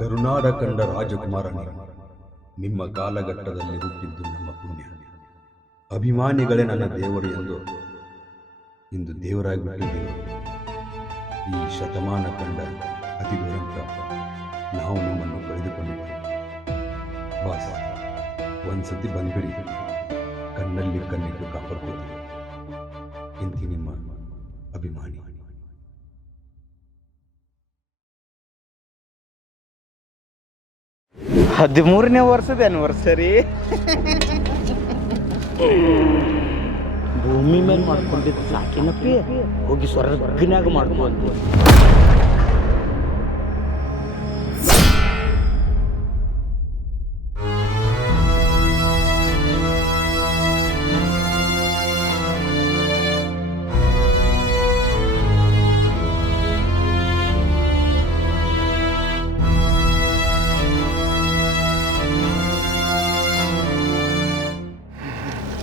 ಕರುನಾಡ ಕಂಡ ರಾಜಕುಮಾರನೇ, ನಿಮ್ಮ ಕಾಲಘಟ್ಟದಲ್ಲಿ ಹುಟ್ಟಿದ್ದು ನಮ್ಮ ಪುಣ್ಯ. ಅಭಿಮಾನಿಗಳೇ ನನ್ನ ದೇವರು ಎಂದು ಇಂದು ದೇವರಾಗಿ ಬಿಟ್ಟಿದ್ದೀವಿ. ಈ ಶತಮಾನ ಕಂಡ ಅತಿ ದುರಂತ ನಾವು ನಿಮ್ಮನ್ನು ಕಳೆದುಕೊಂಡಿದ್ದೇವೆ. ಬಾಸ್, ಒಂದ್ಸತಿ ಬಂದ್ಬಿಡಿ, ಕಣ್ಣಲ್ಲಿ ಕಣ್ಣಿಟ್ಟು ಕಾಪಾಡ್ಕೊಳ್ತೀವಿ. ಇಂತಿ ನಿಮ್ಮ ಅಭಿಮಾನಿ. 13ನೇ ವರ್ಷದ ಆನಿವರ್ಸರಿ ಭೂಮಿ ಮೇಲೆ ಮಾಡ್ಕೊಂಡಿದ್ದು ಸಾಕಿನಪ್ಪಿ, ಹೋಗಿ ಸ್ವರ್ಗನ್ಯಾಗ ಮಾಡ್ಕೊಂಡು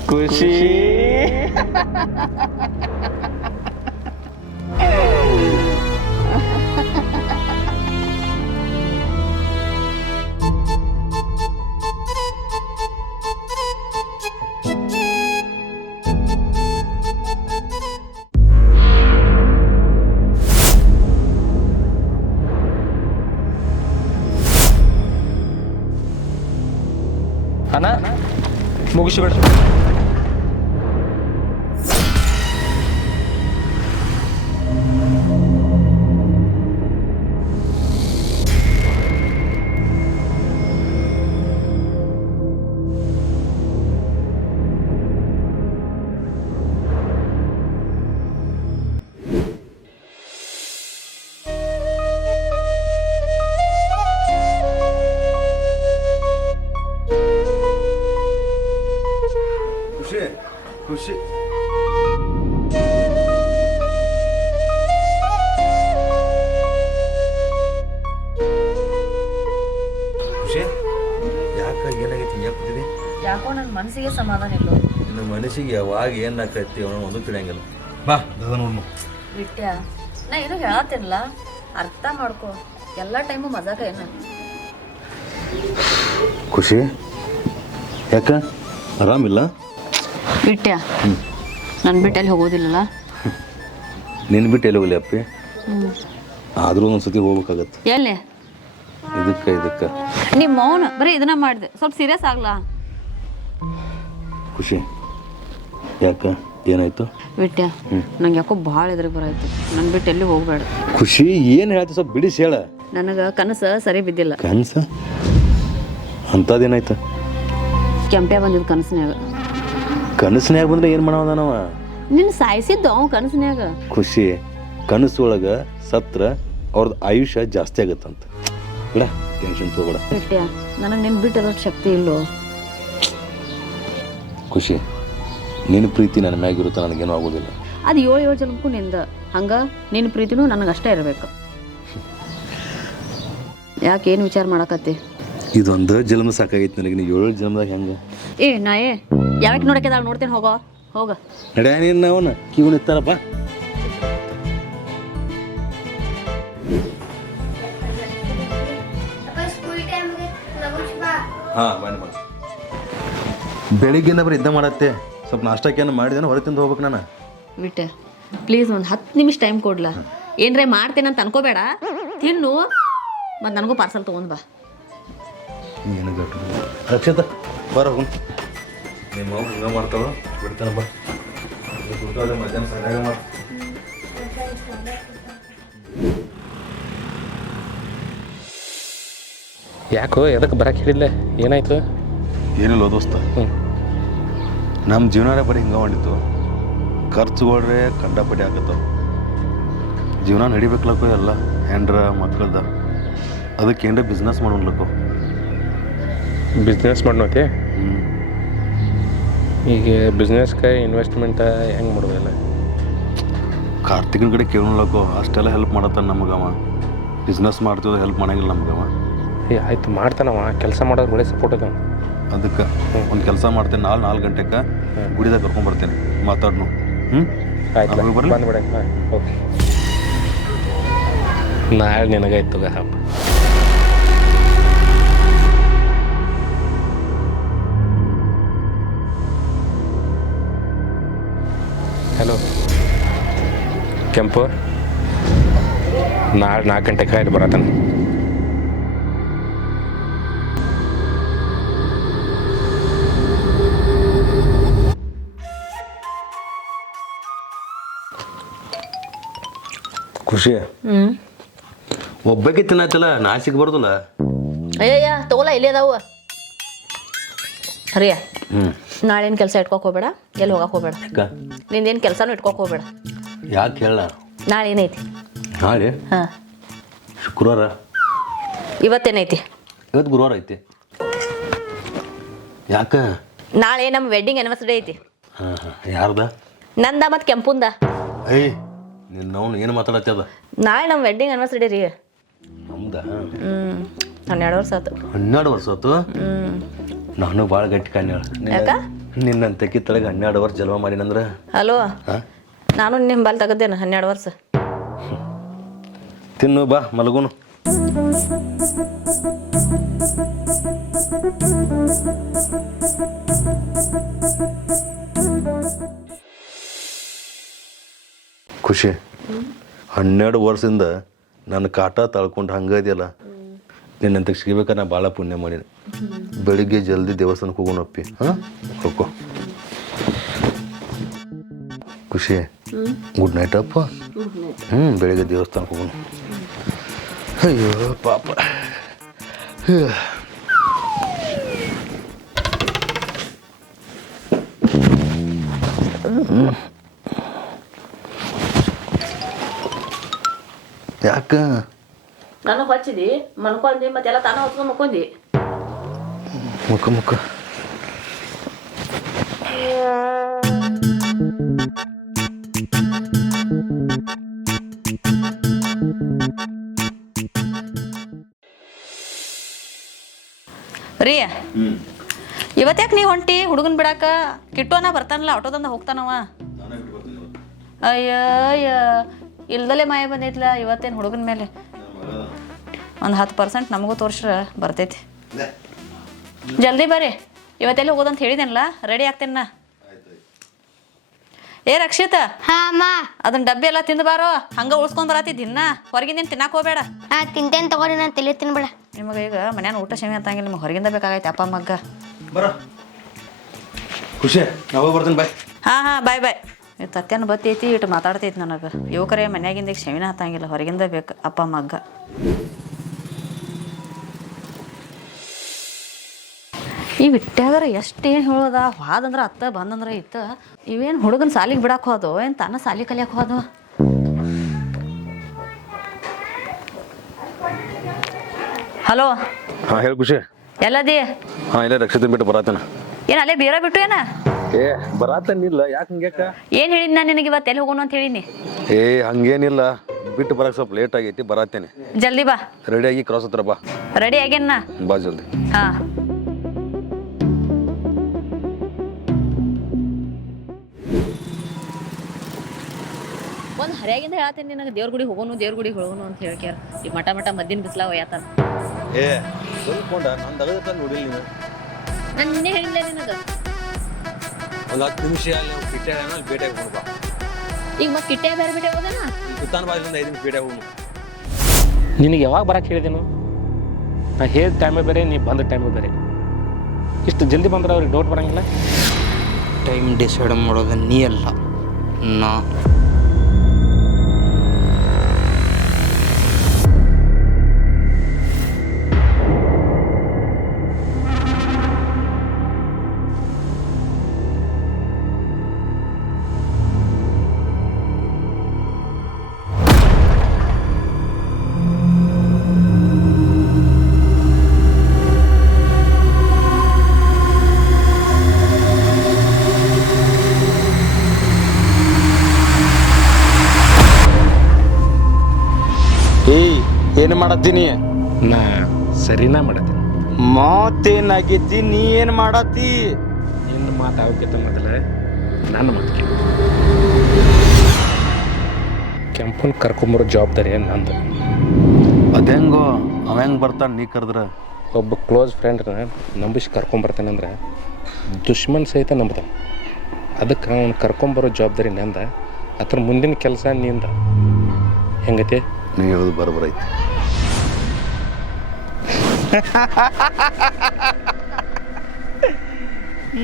ಖುಷಿ. ಅಣ್ಣ ಮುಗಿಸ್ಬೇಡ. ಖುಷಿ ಖುಷಿ ಯಾಕ ಏನಾಗೈತಿ? ಯಾಕಿದ್ರಿ? ಯಾಕೋ ನನ್ನ ಮನಸ್ಸಿಗೆ ಸಮಾಧಾನ ಇಲ್ಲ. ನಿನ್ನ ಮನಸ್ಸಿಗೆ ಯಾವಾಗ ಏನಾಕೈತಿ ಅವನು ಒಂದು ತಿಳಿಯಂಗಿಲ್ಲ. ಬಾ ನೋಡ್ನು ಬಿಟ್ಟ್ಯಾ, ನಾ ಏನೋ ಹೇಳತ್ತೇನಲ್ಲ, ಅರ್ಥ ಮಾಡ್ಕೊ. ಎಲ್ಲ ಟೈಮು ಮಜಾಕ ಏನ? ಖುಷಿ ಯಾಕ ಆರಾಮಿಲ್ಲ? ಬಿಟ್ಟ್ಯಾ, ನನ್ನ ಬಿಟ್ಟು ಎಲ್ಲಿ ಹೋಗೋದಿಲ್ಲಲ್ಲ. ನಿನ್ನ ಬಿಟ್ಟು ಎಲ್ಲಿ ಹೋಗಲಿ ಅಪ್ಪಿ? ಆದರೂ ಒಂದ್ಸತಿ ಹೋಗ್ಬೇಕಾಗತ್ತೆ. ಎಲ್ಲಿ? ಇದಕ್ಕೆ ನಿಮ್ಮ ಮೌನ ಬರೀ ಇದನ್ನ ಮಾಡಿದೆ. ಸ್ವಲ್ಪ ಸೀರಿಯಸ್ ಆಗ್ಲಾ? ಖುಷಿ ಯಾಕ ಏನಾಯ್ತು? ಬಿಟ್ಟ್ಯಾ, ನಂಗೆ ಯಾಕೋ ಭಾಳ ಎದುರಿಗೆ ಬರಾಯ್ತು. ನನ್ನ ಬಿಟ್ಟು ಎಲ್ಲಿ ಹೋಗ್ಬೇಡ. ಖುಷಿ ಏನು ಹೇಳ್ತಿ? ಸ್ವಲ್ಪ ಬಿಡಿಸಿ ಹೇಳ. ನನಗೆ ಕನಸು ಸರಿ ಬಿದ್ದಿಲ್ಲ. ಕನಸ? ಅಂಥದ್ದೇನಾಯ್ತು? ಕೆಂಪೆ ಬಂದಿದ್ದು ಕನಸಿನ್ಯಾಗ. ಕನಸಿನ್ಯಾಗ ಬಂದ್ರೆ ಏನು ಮಾಡೋದನವ? ನಿನ್ನ ಸಾಯಿಸಿದ್ದು ಅವ ಕನಸಿನ್ಯಾಗ. ಖುಷಿ, ಕನಸೊಳಗೆ ಸತ್ರ ಅವ್ರದ್ದು ಆಯುಷ್ಯ ಜಾಸ್ತಿ ಆಗತ್ತಂತ. ಬಿಡ, ಟೆನ್ಷನ್ ತಗೋಬೇಡ. ಬಿಟ್ಟ್ಯಾ, ನನಗೆ ನಿನ್ನ ಬಿಟ್ಟಿರೋದು ಶಕ್ತಿ ಇಲ್ಲೋ. ಖುಷಿ, ನಿನ್ನ ಪ್ರೀತಿ ನನ್ನ ಮ್ಯಾಗಿರುತ್ತೆ, ನನಗೇನೂ ಆಗೋದಿಲ್ಲ. ಅದು 7 ಜನ್ಮಕ್ಕೂ ನಿಂದ. ಹಂಗೆ ನಿನ್ನ ಪ್ರೀತಿನೂ ನನಗೆ ಅಷ್ಟೇ ಇರಬೇಕು. ಯಾಕೆ ಏನು ವಿಚಾರ ಮಾಡಕತ್ತಿ? ಇದೊಂದು ಜನ್ಮ ಸಾಕಾಗೈತಿ ನನಗೆ. ನೀವು 7 ಜನ್ಮದಾಗ ಹೆಂಗೆ? ನಾ ಯಾಕೆ ನೋಡಕ್ಕೆ ನೋಡ್ತೇನೆ. ಹೋಗ ನಡ್ಯಾ ನೀನು ಅವನ ಕಿವನ್ ಇತ್ತಾರಪ್ಪ. ಹಾಂ ಬನ್ನಿ. ಬೆಳಿಗ್ಗೆಯಿಂದ ಬರೀ ಇದ್ದ ಮಾಡತ್ತೆ. ಸ್ವಲ್ಪ ನಾಷ್ಟಕ್ಕೇನು ಮಾಡಿದೇನು? ಹೊರ ತಿಂದು ಹೋಗ್ಬೇಕು ನಾನು. ಬಿಟ್ಟೆ ಪ್ಲೀಸ್, ಒಂದು 10 ನಿಮಿಷ ಟೈಮ್ ಕೊಡ್ಲಾ? ಏನ್ರೇ ಮಾಡ್ತೇನೆ ಅಂತ ಅನ್ಕೋಬೇಡ. ತಿನ್ನು, ಮತ್ತು ನನಗೂ ಪಾರ್ಸಲ್ ತೊಗೊಂಡು ಬಾ. ಏನು ಗಟ್ಟು ರಕ್ಷಿತ ಬರ ಹೋಗು. ನಿಮ್ಮ ಮಗು ಹಿಂಗೆ ಮಾಡ್ತಾವ ಬಿಡ್ತಾನೆ. ಬಾ ಕುಡ್ತಾವೆ ಮಧ್ಯಾಹ್ನ ಸರಿಯಾಗಿ ಮಾಡಿ. ಯಾಕೋ ಎದಕ್ಕೆ ಬರಕ್ಕೆ ಹೇಳಿಲ್ಲ? ಏನಾಯ್ತು? ಏನಿಲ್ಲ ದೋಸ್ತ, ನಮ್ಮ ಜೀವನ ಬರೀ ಹಿಂಗೆ ಮಾಡಿತ್ತು. ಖರ್ಚುಗಳ್ರೆ ಕಂಡಪಟ್ಟಿ ಆಗತ್ತವ. ಜೀವನ ನಡಿಬೇಕಲ್ಲಕ್ಕೋ ಎಲ್ಲ ಹೆಂಡ್ರ ಮಕ್ಕಳ್ದ. ಅದಕ್ಕೆ ಏನ್ರ ಬಿಸ್ನೆಸ್ ಮಾಡೋನ್ಲಕ್ಕೋ. ಬಿಸ್ನೆಸ್ ಮಾಡೋತಿ? ಈಗ ಬಿಸ್ನೆಸ್ಗೆ ಇನ್ವೆಸ್ಟ್ಮೆಂಟ್ ಹೆಂಗೆ ಮಾಡೋದಲ್ಲ? ಕಾರ್ತಿಕನ ಕಡೆ ಕೇಳೋನ್ಲಕ್ಕೋ. ಅಷ್ಟೆಲ್ಲ ಹೆಲ್ಪ್ ಮಾಡತ್ತಾನ ನಮಗವ. ಬಿಸ್ನೆಸ್ ಮಾಡ್ತೀವಿ, ಹೆಲ್ಪ್ ಮಾಡಂಗಿಲ್ಲ ನಮಗವ. ಆಯ್ತು ಮಾಡ್ತಾನವ. ಕೆಲಸ ಮಾಡೋದು ಒಳ್ಳೆ ಸಪೋರ್ಟ್ ಅದ. ಅದಕ್ಕೆ ಒಂದು ಕೆಲಸ ಮಾಡ್ತೇನೆ. 4 ಗಂಟೆಗೆ ಗುಡಿದಾಗ ಕರ್ಕೊಂಡ್ಬರ್ತೇನೆ. ಮಾತಾಡ್ನು. ಆಯ್ತು ಬಂದ್ಬಿಡ. ಹಾಂ ಓಕೆ. ನಾಳೆ ನಿನಗಾಯ್ತು ಹಬ್ಬ. ಹಲೋ ಕೆಂಪು, ನಾಳೆ 4 ಗಂಟೆಗೆ ಇಲ್ಲಿ ಬರತ್ತಾನೆ. ಖುಷಿ ಒಬ್ಬಕ್ಕೆ ತಿನ್ನತ್ತಲ್ಲ ನಾಸಿಗೆ ಬರ್ದಲ್ಲ. ಅಯ್ಯಯ್ಯ ತಗೋಲ್ಲ ಇಲ್ಲೇ ಅದಾವು. ಹರಿಯ ನಾಳೇನು ಕೆಲಸ ಇಟ್ಕೊಕ್ ಹೋಗ್ಬೇಡ, ಎಲ್ಲಿ ಹೋಗಕ್ಕೆ ಹೋಗ್ಬೇಡ. ನಿಂದೇನು ಕೆಲಸನೂ ಇಟ್ಕೊಕ್ ಹೋಗ್ಬೇಡ. ಯಾಕೆ ಹೇಳ? ನಾಳೆ ಏನೈತಿ? ನಾಳೆ ಹಾಂ ಶುಕ್ರವಾರ. ಇವತ್ತೇನೈತಿ? ಇವತ್ತು ಗುರುವಾರ ಐತಿ. ಯಾಕೆ? ನಾಳೆ ನಮ್ಮ ವೆಡ್ಡಿಂಗ್ ಆ್ಯನಿವರ್ಸರಿ ಐತಿ. ಹಾಂ ಹಾಂ ಯಾರ್ದ? ನಂದ ಮತ್ತು ಕೆಂಪುಂದ. ಏಯ್ ನಿನ್ನ ಏನು ಮಾತಾಡತ್ತೆ ಅದ? ನಾಳೆ ನಮ್ಮ ವೆಡ್ಡಿಂಗ್ ಆ್ಯನಿವರ್ಸರಿ ರೀ. ನಮ್ದ? 12 ವರ್ಷ ಆಯ್ತು. 12 ವರ್ಷ ಆಯ್ತು. ನಾನು ಭಾಳ ಗಟ್ಟಿ ಕಾಣ್ಯಾಳ. ಯಾಕ? ನಿನ್ನಂತ ತೆಗಿತಳಗ 12 ವರ್ಷ ಜಲ್ವ ಮಾಡಿನಂದ್ರೆ. ಹಲೋ, ನಾನು ನಿಮ್ಮ ಬಾಲ್ ತೆಗದ್ದೇನೆ 12 ವರ್ಷ. ತಿನ್ನು ಬಾ ಮಲಗುನು. ಖುಷಿ 12 ವರ್ಷದಿಂದ ನನ್ನ ಕಾಟ ತಳ್ಕೊಂಡು ಹಂಗದಿಯಲ್ಲ, ನಿನ್ನಂತ ಸಿಗ್ಬೇಕಾರೆ ನಾ ಭಾಳ ಪುಣ್ಯ ಮಾಡೀನಿ. ಬೆಳಿಗ್ಗೆ ಜಲ್ದಿ ದೇವಸ್ಥಾನಕ್ಕೆ ಹೋಗೋಣಪ್ಪಿ. ಹಾಂ ಹೋಗೋ. ಖುಷಿ ಗುಡ್ ನೈಟ್ ಅಪ್ಪ. ಬೆಳಿಗ್ಗೆ ದೇವಸ್ಥಾನಕ್ಕೆ ಹೋಗೋಣ. ಅಯ್ಯೋ ಪಾಪ. ಯಾಕ ನಾನು ಹಚ್ಚಿದಿ ಮನ್ಕೊಂಡಿ ಮತ್ತೆಲ್ಲ ತಾನ ಹೊತ್ಕೊಂಡು ಮಕ್ಕೊಂಡಿ. ಮುಖ ಮುಖ ರೀ ಇವತ್ತ್ಯಾಕೆ ನೀ ಹೊಂಟಿ ಹುಡುಗನ್ ಬಿಡಾಕ? ಕಿಟ್ಟೋನ ಬರ್ತಾನಲ್ಲ ಆಟೋದಂದ ಹೋಗ್ತಾನವ. ಅಯ್ಯ ಇಲ್ದಲೇ ಮಾಯ ಬಂದೈತ್ಲ ಇವತ್ತೇನು ಹುಡುಗನ ಮೇಲೆ. ಒಂದು 10% ನಮಗೂ ತೋರ್ಸ್ರ ಬರ್ತೈತಿ. ಜಲ್ದಿ ಬರ್ರಿ, ಇವತ್ತೆಲ್ಲಿ ಹೋಗೋದಂತ ಹೇಳಿದೇನಲ್ಲ, ರೆಡಿ ಆಗ್ತೇನೆ ನಾ. ಏ ರಕ್ಷಿತ, ಅದನ್ನ ಡಬ್ಬಿ ಎಲ್ಲ ತಿಂದು ಬಾರೋ. ಹಂಗ ಉಳ್ಸ್ಕೊಂಡ್ ಬರತ್ತಿದ್ದ ಇನ್ನ ಹೊರಗಿಂದ ತಿನ್ನಾಕ ಹೋಗ್ಬೇಡ. ತಿಂತೇನೆ ತಗೋರಿ, ನಾನು ತಲೆ ತಿನ್ಬೇಡ. ನಿಮಗೆ ಈಗ ಮನ್ಯಾನ ಊಟ ಶೇಮಿ ಅಂತಂಗಿಲ್ಲ, ನಿಮ್ಗೆ ಹೊರಗಿಂದ ಬೇಕಾಗೈತೆ ಅಪ್ಪ ಮಗ್ಗ. ಬರ ಖುಷಿ, ನಾವು ಬರ್ತೀನಿ ಬಾಯ್. ಹಾಂ ಬಾಯ್ ಬಾಯ್. ತತ್ಯಾನ ಬತ್ತೈತಿ ಇಟ್ಟು ಮಾತಾಡ್ತೈತಿ ನನಗೆ. ಯುವಕರೇ ಮನ್ಯಾಗಿಂದ ಈಗ ಶೇವಿನ ಹತ್ತಂಗಿಲ್ಲ, ಹೊರಗಿಂದ ಬೇಕು ಅಪ್ಪ ಮಗ್ಗ. ಈ ಬಿಟ್ಟಾಗರ ಎಷ್ಟೇನು ಹೇಳೋದ, ಹೋದಂದ್ರೆ ಅತ್ತ ಬಂದಂದ್ರೆ ಇತ್ತ. ಇವೇನು ಹುಡುಗನ ಸಾಲಿಗೆ ಬಿಡಕ್ಕೆ ಹೋದೋ ಏನು ತಾನ ಸಾಲಿ ಕಲಿಯಕ್ಕೆ ಹೋದೋ? ಹಲೋ ಹಾಂ ಹೇಳಿ ಖುಷಿ. ಎಲ್ಲದಿ? ಹಾಂ ಇಲ್ಲ ರಕ್ಷಿತ ಬಿಟ್ಟು ಬರತ್ತೇನೆ. ಏನು ಅಲ್ಲೇ ಬೇರೆ ಬಿಟ್ಟು ಏನ? ಏ ಬರತ್ತೇನಿಲ್ಲ. ಯಾಕೆ ಹಂಗ್ಯಾಕ? ಏನು ಹೇಳಿದ್ ನಾನು ನಿನಗೆ ಇವತ್ತು ಎಲ್ಲಿ ಹೋಗೋಣ ಅಂತ ಹೇಳಿನಿ? ಏ ಹಂಗೇನಿಲ್ಲ, ಬಿಟ್ಟು ಬರಕ್ಕೆ ಸ್ವಲ್ಪ ಲೇಟ್ ಆಗೈತಿ, ಬರತ್ತೇನೆ. ಜಲ್ದಿ ಬಾ. ರೆಡಿಯಾಗಿ ಕ್ರಾಸ್ ಹತ್ರ ಬಾ. ರೆಡಿ ಆಗ್ಯಾನ? ಬಾ ಜಲ್ದಿ. ಹಾಂ ಒಂದು ಹರಿಯಾಗಿಂದ ಹೇಳ್ತೇನೆ ನಿನಗೆ, ದೇವ್ರ ಗುಡಿಗೆ ಹೋಗೋನು ಅಂತ ಹೇಳ್ಕ್ಯಾರ. ಈ ಮಠ ಮದ್ದಿನ ಬಿಸ್ಲಾವ ಯಾತನ. ಏ ಸ್ವಲ್ಪಕೊಂಡ ನಾನು ತಗದ ನೋಡಿಲ್ಲ ನೀವು. ನಾನು ನಿನ್ನೆ ಹೇಳಿಲ್ಲ ನಿನಗೆ. ಒಂದು 10 ನಿಮಿಷ ಅಲ್ಲಿ ಕಿಟ್ಟೆ ಅಲ್ಲಿ ಭೇಟಿಯಾಗಿ ಹೋಗ್ಬಾ. ಈಗ ಮತ್ತೆ ಕಿಟ್ಟೆ ಬೇರೆ ಬಿಟ್ಟೆ ಹೋಗೋಣ. ಸುತ್ತಾನ ಬಾಗಿಲಿಂದ 5 ನಿಮಿಷ ಭೇಟಿಯಾಗಿ ಹೋಗೋಣ. ನಿನಗೆ ಯಾವಾಗ ಬರಕ್ಕೆ ಹೇಳಿದೆನು? ನಾ ಹೇಳಿದ ಟೈಮೇ ಬೇರೆ, ನೀ ಬಂದ ಟೈಮೇ ಬೇರೆ. ಇಷ್ಟು ಜಲ್ದಿ ಬಂದ್ರೆ ಅವ್ರಿಗೆ ಡೌಟ್ ಬರೋಂಗಿಲ್ಲ. ಟೈಮ್ ಡಿಸೈಡ್ ಮಾಡೋದು ನೀ ಅಲ್ಲ, ನಾ. ಏನು ಮಾಡತ್ತೀನಿ? ನಾ ಸರಿನಾ ಮಾಡತ್ತೀನಿ. ಮಾತೇನಾಗೈತಿ? ನೀ ಏನು ಮಾಡತ್ತಿ? ನಿನ್ನ ಮಾತು ಅವಕ್ಕಿಂತ ಮೊದಲ ನನ್ನ ಮಾತು ಕೇಳಿ. ಕೆಂಪನ ಕರ್ಕೊಂಬರೋ ಜವಾಬ್ದಾರಿ ನಂದು. ಅದೇಂಗೋ ಅವ ಹೆಂಗೆ ಬರ್ತಾನೆ ನೀ ಕರೆದ್ರೆ? ಒಬ್ಬ ಕ್ಲೋಸ್ ಫ್ರೆಂಡ್ನ ನಂಬಿಸಿ ಕರ್ಕೊಂಬರ್ತಾನಂದ್ರೆ ದುಶ್ಮನ್ ಸಹಿತ ನಂಬ್ತಾನೆ. ಅದಕ್ಕೆ ಅವ್ನು ಕರ್ಕೊಂಬರೋ ಜವಾಬ್ದಾರಿ ನಂದ, ಅದ್ರ ಮುಂದಿನ ಕೆಲಸ ನಿಂದ. ಹೆಂಗೈತೆ? ನೀವು ಹೇಳೋದು ಬರೋಬ್ಬರ ಐತಿ.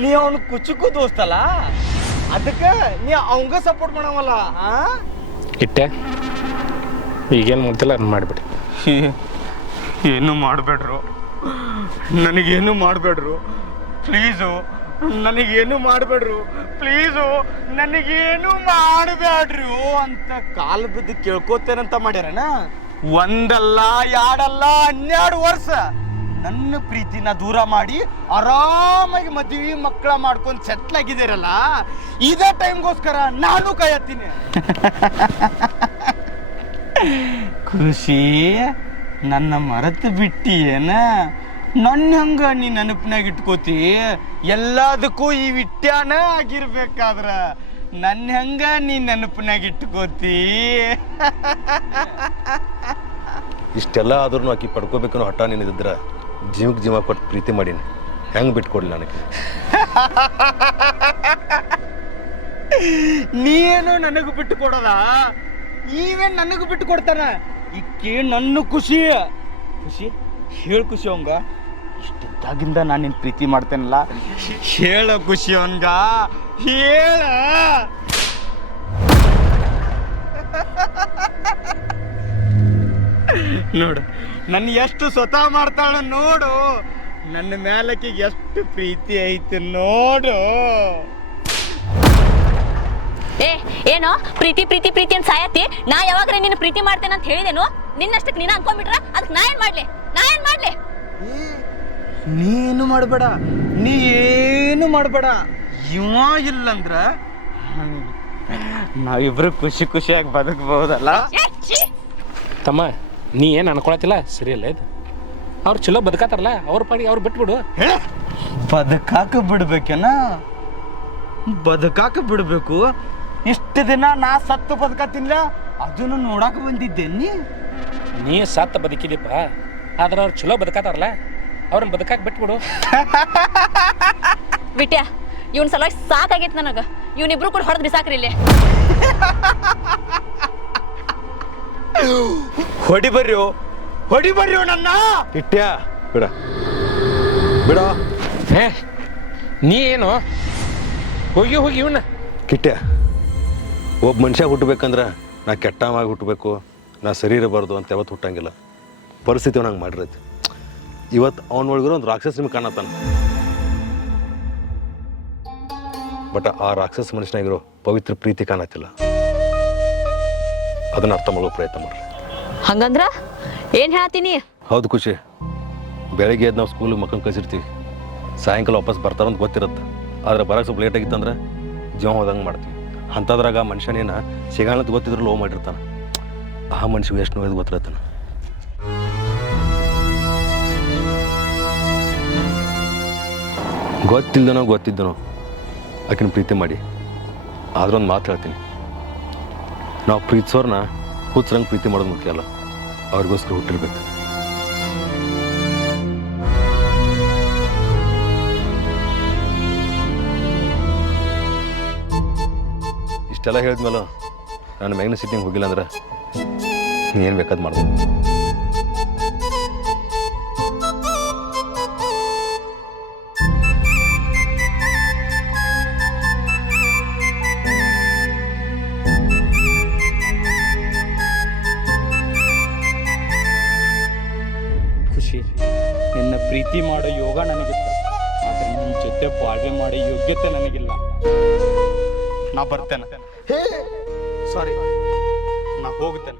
ನೀ ಅವನು ಕುಚುಕು ದೋಸ್ತಲ್ಲ, ಅದಕ್ಕೆ ನೀ ಅವಂಗ ಸಪೋರ್ಟ್ ಮಾಡವಲ್ಲ. ಇಟ್ಟೆ ಈಗೇನು ಮಾಡ್ತಿಲ್ಲ ಅದನ್ನ ಮಾಡಿಬಿಡಿ. ಏನು ಮಾಡಬೇಡ್ರು, ನನಗೇನು ಮಾಡಬೇಡ್ರು ಪ್ಲೀಸು, ನನಗೇನು ಮಾಡಬೇಡ್ರು ಪ್ಲೀಸು, ನನಗೇನು ಮಾಡಬೇಡ್ರು ಅಂತ ಕಾಲು ಬಿದ್ದು ಕೇಳ್ಕೋತೇನಂತ ಮಾಡ್ಯಾರಣ. ಒಂದಲ್ಲ ಎರಡಲ್ಲ 12 ವರ್ಷ ನನ್ನ ಪ್ರೀತಿನ ದೂರ ಮಾಡಿ ಆರಾಮಾಗಿ ಮದುವೆ ಮಕ್ಕಳ ಮಾಡ್ಕೊಂಡು ಸೆಟ್ಲ್ ಆಗಿದ್ದೀರಲ್ಲ, ಇದೇ ಟೈಮ್ಗೋಸ್ಕರ ನಾನು ಕಾಯತ್ತೀನಿ. ಖುಷಿ, ನನ್ನ ಮರೆತು ಬಿಟ್ಟಿ ಏನ? ನನ್ನ ಹಂಗ ನೀ ನೆನಪಿನಾಗ ಇಟ್ಕೋತಿ, ಎಲ್ಲದಕ್ಕೂ ಈ ವಿಟ್ಯಾನ ಆಗಿರ್ಬೇಕಾದ್ರ ನನ್ನ ಹಂಗ ನೀ ನೆನಪಿನಾಗ ಇಟ್ಕೋತಿ. ಇಷ್ಟೆಲ್ಲ ಆದ್ರೂ ಆಕಿ ಪಡ್ಕೋಬೇಕನ್ನೋ ಹಠ ನಿನ್ನಿದ್ರ ಜೀವಕ್ಕೆ ಜೀವ ಕೊಟ್ಟು ಪ್ರೀತಿ ಮಾಡೀನಿ. ಹೆಂಗೆ ಬಿಟ್ಕೊಡ್ಲಿ ನನಗೆ? ನೀನು ನನಗೆ ಬಿಟ್ಟು ಕೊಡೋದ? ಈವೇನ್ ನನಗೆ ಬಿಟ್ಟು ಕೊಡ್ತಾನ? ಇಕ್ಕಿ ನನ್ನ ಖುಷಿ. ಖುಷಿ ಹೇಳು ಖುಷಿ ಅವಂಗ, ಇಷ್ಟಿದ್ದಾಗಿಂದ ನಾನು ನಿನ್ನ ಪ್ರೀತಿ ಮಾಡ್ತೇನಲ್ಲ, ಹೇಳ ಖುಷಿ ಅವನ್ಗ, ಹೇಳ. ನೋಡು ನನ್ನ ಎಷ್ಟು ಸ್ವತಃ ಮಾಡ್ತಾಳ ನೋಡು, ನನ್ನ ಮೇಲಕ್ಕೆ ಎಷ್ಟು ಪ್ರೀತಿ ಐತಿ ನೋಡು. ಏ ಏನೋ ಪ್ರೀತಿ ಪ್ರೀತಿ ಪ್ರೀತಿ ಅಂತ ಸಾಯತ್ತಿ? ನಾ ಯಾವಾಗ್ರೆ ನಿನ್ನ ಪ್ರೀತಿ ಮಾಡ್ತೇನೆ ಅಂತ ಹೇಳಿದೇನು? ನಿನ್ನಷ್ಟಕ್ಕೆ ನೀನು ಅನ್ಕೊಂಡ್ಬಿಟ್ರ ಅದಕ್ಕೆ ನಾ ಏನ್ ಮಾಡ್ಲಿ? ನೀನು ಮಾಡಬೇಡ, ನೀ ಏನು ಮಾಡಬೇಡ. ಇವ ಇಲ್ಲಂದ್ರ ನಾವಿಬ್ರು ಖುಷಿ ಖುಷಿಯಾಗಿ ಬದುಕಬಹುದಲ್ಲ. ತಮ್ಮ, ನೀ ಏನು ಅನ್ಕೊಳತಿಲ್ಲ ಸರಿಯಲ್ಲ ಇದು. ಅವ್ರು ಚಲೋ ಬದುಕಾತಾರಲ್ಲ, ಅವ್ರ ಪಾಡಿಗೆ ಅವ್ರು ಬಿಟ್ಬಿಡು. ಬದುಕಾಕ ಬಿಡ್ಬೇಕೇನ? ಬದುಕಾಕ ಬಿಡ್ಬೇಕು. ಇಷ್ಟು ದಿನ ನಾ ಸತ್ತು ಬದುಕತ್ತಿಲ್ಲ, ಅದನ್ನು ನೋಡಾಕ ಬಂದಿದ್ದೆ. ನೀ ಸತ್ತ ಬದುಕಿದೀಪ, ಆದ್ರೆ ಅವ್ರು ಚಲೋ ಬದುಕಾತಾರಲ್ಲ, ಅವ್ರನ್ನ ಬದುಕಾಕ ಬಿಟ್ಬಿಡು. ಬಿಟ್ಯಾ, ಇವನ್ ಸಲುವಾಗಿ ಸಾಕಾಗೈತೆ ನನಗ. ಇವನಿಬ್ರು ಕೂಡ ಹೊಡೆದ್ ಬಿಸಾಕ್ರಿ ಇಲ್ಲಿ. ಹೊಡಿ ಬರ್ರಿ ನನ್ನ. ಇಟ್ಟ್ಯಾ ಬಿಡ ಬಿಡ. ಹೇ ನೀ ಏನು ಹೋಗಿ ಇವನ್ನ ಕಿಟ್ಟ್ಯಾ, ಒಬ್ಬ ಮನುಷ್ಯ ಹುಟ್ಟಬೇಕಂದ್ರೆ ನಾ ಕೆಟ್ಟವಾಗಿ ಹುಟ್ಟಬೇಕು, ನಾ ಸರಿ ಇರಬಾರ್ದು ಅಂತ ಯಾವತ್ತು ಹುಟ್ಟಂಗಿಲ್ಲ. ಪರಿಸ್ಥಿತಿ ನಂಗೆ ಮಾಡಿರೈತಿ. ಇವತ್ತು ಅವನೊಳಗಿರೋ ಒಂದು ರಾಕ್ಷಸ ನಿಮ್ಗೆ ಕಾಣತ್ತಾನ, ಬಟ್ ಆ ರಾಕ್ಷಸ ಮನುಷ್ಯನಾಗಿರೋ ಪವಿತ್ರ ಪ್ರೀತಿ ಕಾಣತ್ತಿಲ್ಲ. ಅದನ್ನ ಅರ್ಥ ಮಾಡೋ ಪ್ರಯತ್ನ ಮಾಡ್ರಿ. ಹಂಗಂದ್ರ ಏನ್ ಹೇಳ್ತೀನಿ? ಹೌದು ಖುಷಿ, ಬೆಳಗ್ಗೆ ಎದ್ದು ನಾವು ಸ್ಕೂಲಿಗೆ ಮಕ್ಕಳನ್ನ ಕಳಿಸಿರ್ತೀವಿ, ಸಾಯಂಕಾಲ ವಾಪಸ್ ಬರ್ತಾರಂತ ಗೊತ್ತಿರುತ್ತೆ. ಆದ್ರೆ ಬರೋಕೆ ಸ್ವಲ್ಪ ಲೇಟ್ ಆಗಿತ್ತಂದ್ರೆ ಜೀವ ಹೋದಂಗೆ ಮಾಡ್ತೀವಿ. ಅಂಥದ್ರಾಗ ಮನುಷ್ಯನೇನ ಸಿಗಾಣತ್ ಗೊತ್ತಿದ್ರು ಲೋ ಮಾಡಿರ್ತಾನೆ. ಆ ಮನುಷ್ಯಗೆ ಎಷ್ಟು ನೋಯ್ದು ಗೊತ್ತಿರತ್ತಾನ. ಗೊತ್ತಿದ್ದನೋ ಆಕಿನ ಪ್ರೀತಿ ಮಾಡಿ. ಆದ್ರೊಂದು ಮಾತು ಹೇಳ್ತೀನಿ, ನಾವು ಪ್ರೀತಿಸೋರ್ನ ಹುಚ್ಚರಂಗೆ ಪ್ರೀತಿ ಮಾಡೋದು ಮುಖ್ಯ ಅಲ್ಲ, ಅವ್ರಿಗೋಸ್ಕರ ಹುಟ್ಟಿರ್ಬೇಕು. ಇಷ್ಟೆಲ್ಲ ಹೇಳಿದ್ಮೇಲೆ ನಾನು ಮ್ಯಾಗ್ನ ಸಿಟಿಂಗ್ ಹೋಗಿಲ್ಲ ಅಂದ್ರೆ ಏನು ಬೇಕಾದ್ ಮಾಡ್ಬೋದು. ಖುಷಿ, ನಿನ್ನ ಪ್ರೀತಿ ಮಾಡೋ ಯೋಗ ನನಗಿತ್ತು, ಆದ್ರೆ ನಿನ್ನ ಜೊತೆ ಬಾಳ್ವೆ ಮಾಡೋ ಯೋಗ್ಯತೆ ನನಗಿಲ್ಲ. ನಾ ಬರ್ತೇನೆ. ಸಾರಿ, ನಾ ಹೋಗ್ತೇನೆ.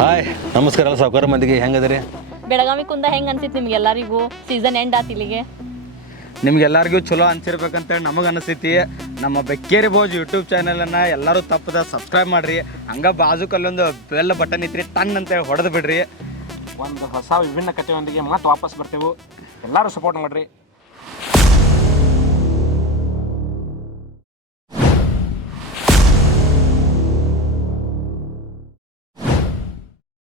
ಹಾಯ್, ನಮಸ್ಕಾರ ಸಾವುಕಾರ ಮಂದಿಗೆ. ಹೆಂಗದ್ರಿ? ಬೆಳಗಾವಿ ಕುಂದ ಹೆಂಗ್ ಅನ್ಸಿತ್ತು ನಿಮ್ಗೆಲ್ಲರಿಗೂ? ಸೀಸನ್ ಎಂಡ್ ಆತ್ ಇಲ್ಲಿಗೆ. ನಿಮ್ಗೆಲ್ಲರಿಗೂ ಚಲೋ ಅನ್ಸಿರ್ಬೇಕಂತೇಳಿ ನಮಗೆ ಅನಿಸ್ತೈತಿ. ನಮ್ಮ ಬೆಕ್ಕೇರಿ ಭೋಜ್ ಯೂಟ್ಯೂಬ್ ಚಾನಲನ್ನು ಎಲ್ಲರೂ ತಪ್ಪದ ಸಬ್ಸ್ಕ್ರೈಬ್ ಮಾಡಿರಿ. ಹಂಗೆ ಬಾಜುಕಲ್ಲೊಂದು ಬೆಲ್ ಬಟನ್ ಐತ್ರಿ, ಟನ್ ಅಂತೇಳಿ ಹೊಡೆದು ಬಿಡ್ರಿ. ಒಂದು ಹೊಸ ವಿಭಿನ್ನ ಕಥೆಯೊಂದಿಗೆ ಮತ್ತೆ ವಾಪಸ್ ಬರ್ತೇವೆ. ಎಲ್ಲರೂ ಸಪೋರ್ಟ್ ಮಾಡಿರಿ.